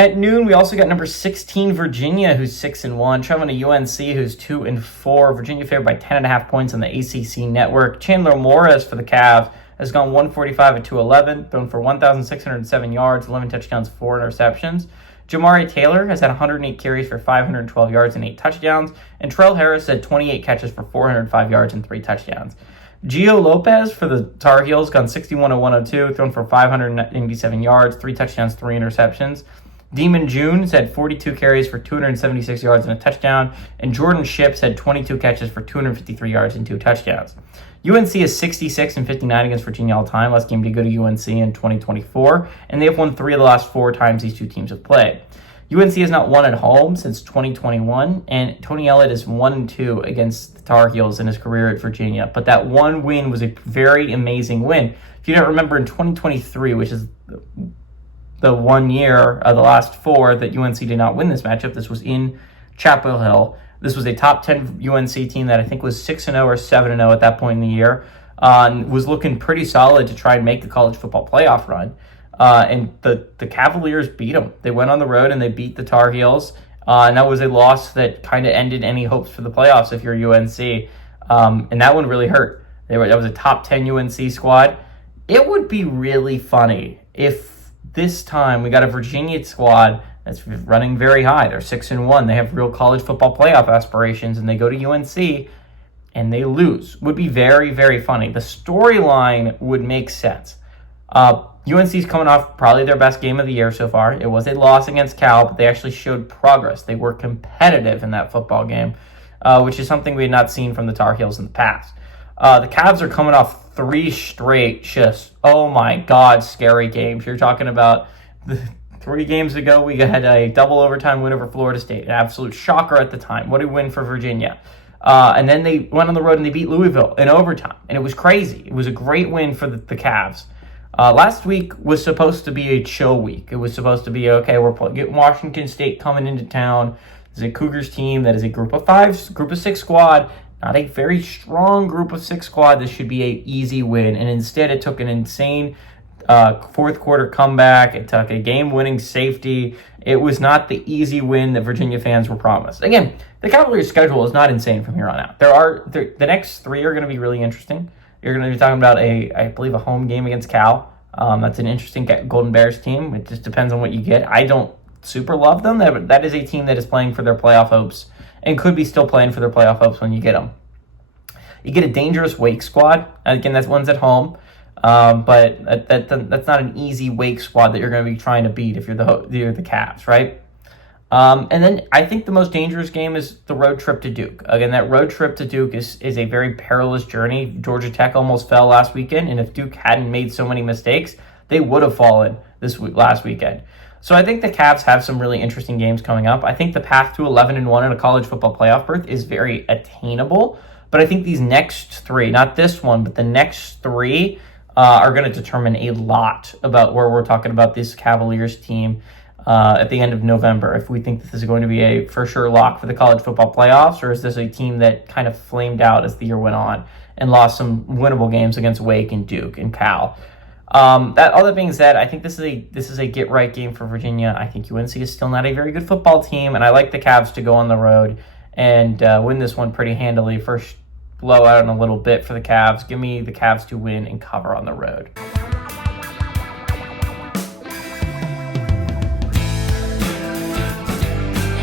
At noon, we also got number 16, Virginia, who's 6-1, traveling to UNC, who's 2-4. Virginia favored by 10.5 points on the ACC network. Chandler Morris for the Cavs has gone 145 at 211, thrown for 1,607 yards, 11 touchdowns, 4 interceptions. Jamari Taylor has had 108 carries for 512 yards and 8 touchdowns. And Trell Harris had 28 catches for 405 yards and 3 touchdowns. Gio Lopez for the Tar Heels gone 61 at 102, thrown for 587 yards, 3 touchdowns, 3 interceptions. Demon Jones had 42 carries for 276 yards and a touchdown, and Jordan Ships had 22 catches for 253 yards and 2 touchdowns. UNC is 66-59 against Virginia all time. Last game to go to UNC in 2024, and they have won 3 of the last 4 times these two teams have played. UNC has not won at home since 2021, and Tony Elliott is 1-2 against the Tar Heels in his career at Virginia. But that one win was a very amazing win. If you don't remember, in 2023, which is the 1 year of the last 4 that UNC did not win this matchup, this was in Chapel Hill. This was a top 10 UNC team that I think was 6-0 or 7-0 at that point in the year. Was looking pretty solid to try and make the college football playoff run. And the Cavaliers beat them. They went on the road and they beat the Tar Heels. And that was a loss that kind of ended any hopes for the playoffs if you're UNC. And that one really hurt. That was a top 10 UNC squad. It would be really funny if this time we got a Virginia squad that's running very high. They're 6-1. They have real college football playoff aspirations, and they go to UNC and they lose. Would be very, very funny. The storyline would make sense. UNC's coming off probably their best game of the year so far. It was a loss against Cal, but they actually showed progress. They were competitive in that football game, which is something we had not seen from the Tar Heels in the past. The Cavs are coming off 3 straight just, oh my God, scary games. You're talking about 3 games ago, we had a double overtime win over Florida State, an absolute shocker at the time. What a win for Virginia. And then they went on the road and they beat Louisville in overtime, and it was crazy. It was a great win for the Cavs. Last week was supposed to be a chill week. It was supposed to be, okay, we're getting Washington State coming into town. There's a Cougars team that is a group of 6 squad, not a very strong group of 6 squad. This should be an easy win, and instead it took an insane fourth quarter comeback. It took a game-winning safety. It was not the easy win that Virginia fans were promised. Again, the Cavaliers' schedule is not insane from here on out. The next 3 are going to be really interesting. You're going to be talking about I believe, a home game against Cal. That's an interesting Golden Bears team. It just depends on what you get. I don't super love them. That is a team that is playing for their playoff hopes and could be still playing for their playoff hopes when you get them. You get a dangerous Wake squad. Again, that one's at home. But that's not an easy Wake squad that you're going to be trying to beat if you're the Cavs, right? And then I think the most dangerous game is the road trip to Duke. Again, that road trip to Duke is a very perilous journey. Georgia Tech almost fell last weekend, and if Duke hadn't made so many mistakes, they would have fallen last weekend. So I think the Cavs have some really interesting games coming up. I think the path to 11-1 in a college football playoff berth is very attainable, but I think these next 3, not this one, but the next 3 are going to determine a lot about where we're talking about this Cavaliers team at the end of November. If we think this is going to be a for sure lock for the college football playoffs, or is this a team that kind of flamed out as the year went on and lost some winnable games against Wake and Duke and Cal. All that being said, I think this is a get right game for Virginia. I think UNC is still not a very good football team, and I like the Cavs to go on the road and win this one pretty handily. First blowout in a little bit for the Cavs. Give me the Cavs to win and cover on the road.